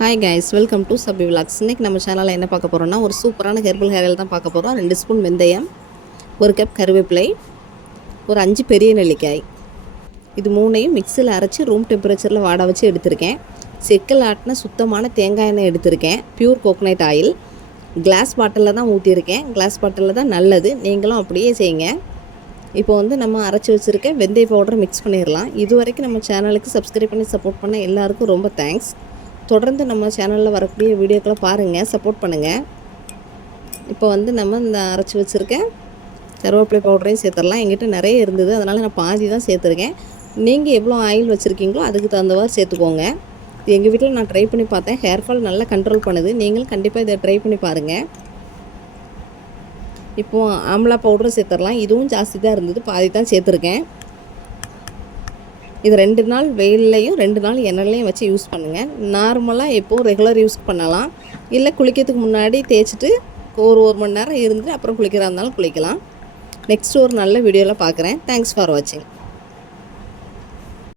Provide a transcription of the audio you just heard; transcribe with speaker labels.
Speaker 1: Hi guys welcome to Sabi vlogs இன்றைக்கி நம்ம சேனலில் என்ன பார்க்க போகிறோம்னா ஒரு சூப்பரான ஹெர்பல் ஹேர் தான் பார்க்க போகிறோம் ரெண்டு ஸ்பூன் வெந்தயம் ஒரு கப் கருவேப்பிலை ஒரு அஞ்சு பெரிய நெல்லிக்காய். இது மூணையும் மிக்சியில் அரைச்சி ரூம் டெம்பரேச்சரில் வாட வச்சு எடுத்திருக்கேன். செக்கல் ஆட்டின சுத்தமான தேங்காய் எண்ணெய் எடுத்திருக்கேன். பியூர் கோகனட் ஆயில் கிளாஸ் பாட்டிலில் தான் ஊற்றியிருக்கேன் கிளாஸ் பாட்டிலில் தான் நல்லது. நீங்களும் அப்படியே செய்யுங்க. இப்போ வந்து நம்ம அரைச்சி வச்சுருக்க வெந்தய பவுடரை மிக்ஸ் பண்ணிடலாம். இது வரைக்கும் நம்ம சேனலுக்கு சப்ஸ்கிரைப் பண்ணி சப்போர்ட் பண்ண எல்லாருக்கும் ரொம்ப தேங்க்ஸ் தொடர்ந்து நம்ம சேனலில் வரக்கூடிய வீடியோக்களை பாருங்கள் சப்போர்ட் பண்ணுங்கள் இப்போ வந்து நம்ம இந்த அரைச்சி வச்சுருக்க கருவேப்பிலை பவுடரையும் சேர்த்துடலாம். எங்கிட்ட நிறைய இருந்தது அதனால் நான் பாதி தான் சேர்த்துருக்கேன். நீங்கள் எவ்வளோ ஆயில் வச்சுருக்கீங்களோ அதுக்கு தகுந்தவாறு சேர்த்துக்கோங்க. இது எங்கள் வீட்டில் நான் ட்ரை பண்ணி பார்த்தேன். ஹேர் ஃபால் நல்லா கண்ட்ரோல் பண்ணுது. நீங்களும் கண்டிப்பாக இதை ட்ரை பண்ணி பாருங்கள் இப்போது ஆம்லா பவுடரும் சேர்த்துடலாம். இதுவும் ஜாஸ்தி தான் இருந்தது. பாதி தான் சேர்த்துருக்கேன். இது ரெண்டு நாள் வெயில்லையும் ரெண்டு நாள் எண்ணெய்லையும் வச்சு யூஸ் பண்ணுங்கள் நார்மலாக எப்போவும் ரெகுலர் யூஸ் பண்ணலாம். இல்லை குளிக்கிறதுக்கு முன்னாடி தேய்ச்சிட்டு ஒரு ஒரு மணி நேரம் இருந்துட்டு அப்புறம் குளிக்கிறதா இருந்தாலும் குளிக்கலாம். நெக்ஸ்ட் ஒரு நல்ல வீடியோவில் பார்க்குறேன் தேங்க்ஸ் ஃபார் வாட்சிங்